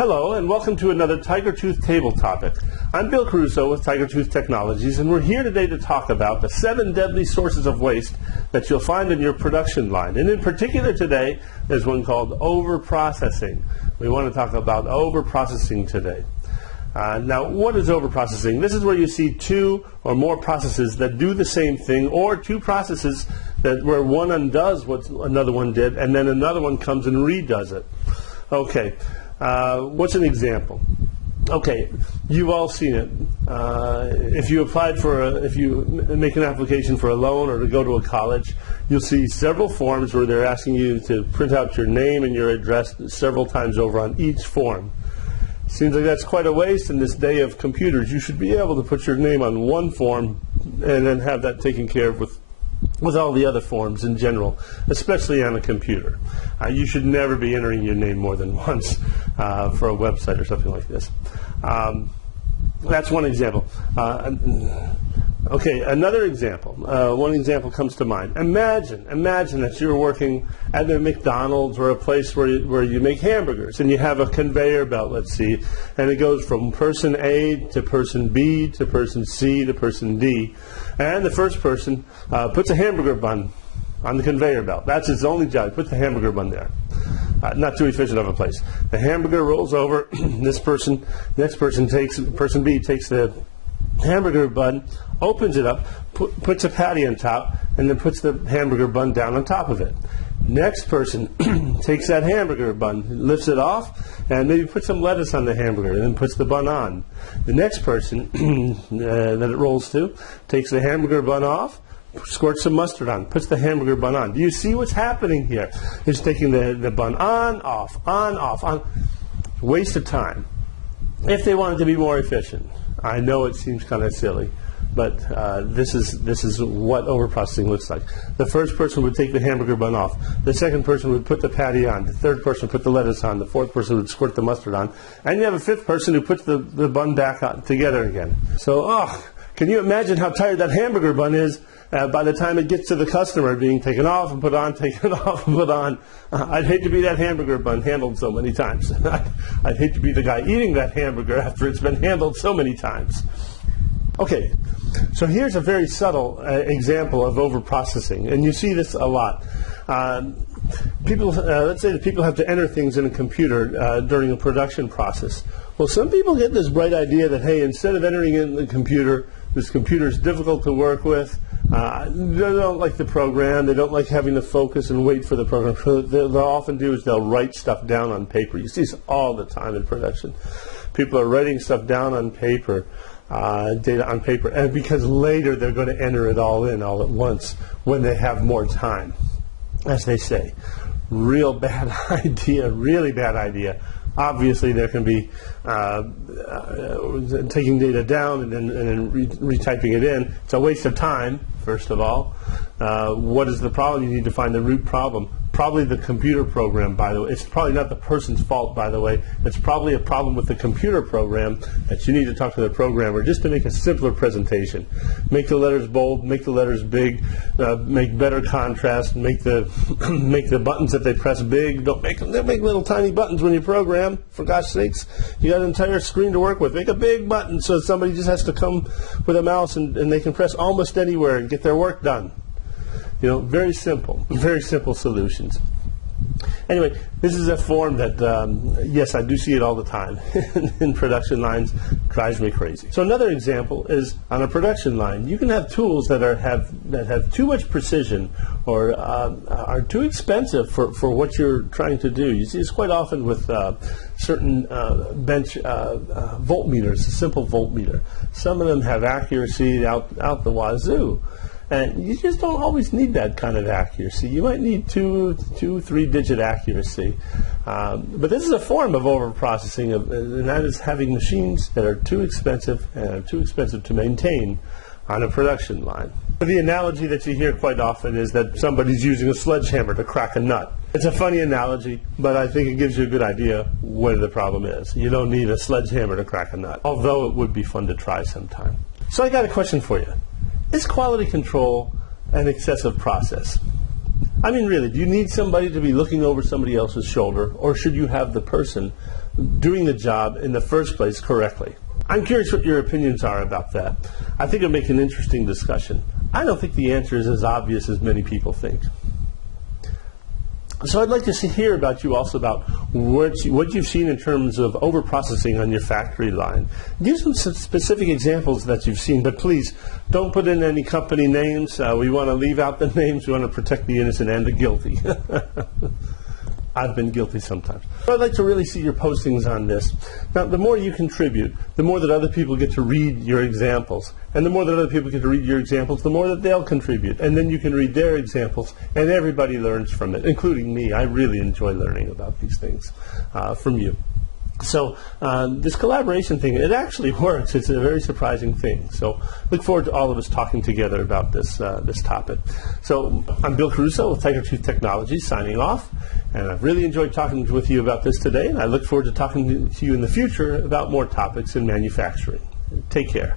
Hello and welcome to another Tiger Tooth Table Topic. I'm Bill Caruso with Tiger Tooth Technologies, and we're here today to talk about the 7 deadly sources of waste that you'll find in your production line. And in particular today, there's one called overprocessing. We want to talk about overprocessing today. Now, what is overprocessing? This is where you see 2 or more processes that do the same thing, or 2 processes where one undoes what another one did, and then another one comes and redoes it. Okay. What's an example? Okay, you've all seen it. If you make an application for a loan or to go to a college, you'll see several forms where they're asking you to print out your name and your address several times over on each form. Seems like that's quite a waste in this day of computers. You should be able to put your name on one form and then have that taken care of with all the other forms in general, especially on a computer. You should never be entering your name more than once for a website or something like this. That's one example. Okay, another example. One example comes to mind. Imagine that you're working at a McDonald's or a place where you make hamburgers, and you have a conveyor belt, let's see, and it goes from person A to person B to person C to person D, and the first person puts a hamburger bun on the conveyor belt. That's its only job. Put the hamburger bun there. Not too efficient of a place. The hamburger rolls over. Next person B takes the hamburger bun, opens it up, puts a patty on top, and then puts the hamburger bun down on top of it. Next person takes that hamburger bun, lifts it off, and maybe puts some lettuce on the hamburger, and then puts the bun on. The next person that it rolls to takes the hamburger bun off, squirts some mustard on, puts the hamburger bun on. Do you see what's happening here? It's taking the bun on, off, on, off, on. Waste of time. If they wanted to be more efficient. I know it seems kind of silly, but this is what overprocessing looks like. The first person would take the hamburger bun off. The second person would put the patty on. The third person would put the lettuce on. The fourth person would squirt the mustard on. And you have a fifth person who puts the bun back on together again. So, can you imagine how tired that hamburger bun is by the time it gets to the customer, being taken off and put on, taken off and put on? I'd hate to be that hamburger bun handled so many times. I'd hate to be the guy eating that hamburger after it's been handled so many times. Okay, so here's a very subtle example of overprocessing, and you see this a lot. Let's say that people have to enter things in a computer during a production process. Well, some people get this bright idea that, hey, instead of entering it in the computer, this computer is difficult to work with. They don't like the program. They don't like having to focus and wait for the program. So they'll often do is they'll write stuff down on paper. You see this all the time in production. People are writing stuff down on paper, data on paper, and because later they're going to enter it all in all at once when they have more time, as they say. Real bad idea, really bad idea. Obviously, there can be taking data down and then retyping it in. It's a waste of time, first of all. What is the problem? You need to find the root problem. Probably the computer program, by the way. It's probably not the person's fault, by the way. It's probably a problem with the computer program that you need to talk to the programmer just to make a simpler presentation. Make the letters bold, make the letters big, make better contrast, make the buttons that they press big. Don't make little tiny buttons when you program, for gosh sakes. You got an entire screen to work with. Make a big button so somebody just has to come with a mouse and they can press almost anywhere and get their work done. You know, very simple solutions. Anyway, this is a form that, yes, I do see it all the time in production lines. Drives me crazy. So another example is on a production line. You can have tools that have too much precision or are too expensive for what you're trying to do. You see this quite often with certain bench voltmeters, a simple voltmeter. Some of them have accuracy out the wazoo. And you just don't always need that kind of accuracy. You might need 3-digit accuracy. But this is a form of overprocessing, and that is having machines that are too expensive and are too expensive to maintain on a production line. The analogy that you hear quite often is that somebody's using a sledgehammer to crack a nut. It's a funny analogy, but I think it gives you a good idea where the problem is. You don't need a sledgehammer to crack a nut, although it would be fun to try sometime. So I got a question for you. Is quality control an excessive process? I mean, really, do you need somebody to be looking over somebody else's shoulder, or should you have the person doing the job in the first place correctly. I'm curious what your opinions are about that. I think it'll make an interesting discussion. I don't think the answer is as obvious as many people think. So I'd like to hear about you also about what you've seen in terms of overprocessing on your factory line. Give some specific examples that you've seen, but please don't put in any company names. We want to leave out the names. We want to protect the innocent and the guilty. I've been guilty sometimes. But I'd like to really see your postings on this. Now, the more you contribute, the more that other people get to read your examples. And the more that other people get to read your examples, the more that they'll contribute. And then you can read their examples, and everybody learns from it, including me. I really enjoy learning about these things from you. So this collaboration thing, it actually works. It's a very surprising thing. So look forward to all of us talking together about this topic. So I'm Bill Caruso with Tiger Tooth Technologies signing off. And I've really enjoyed talking with you about this today. And I look forward to talking to you in the future about more topics in manufacturing. Take care.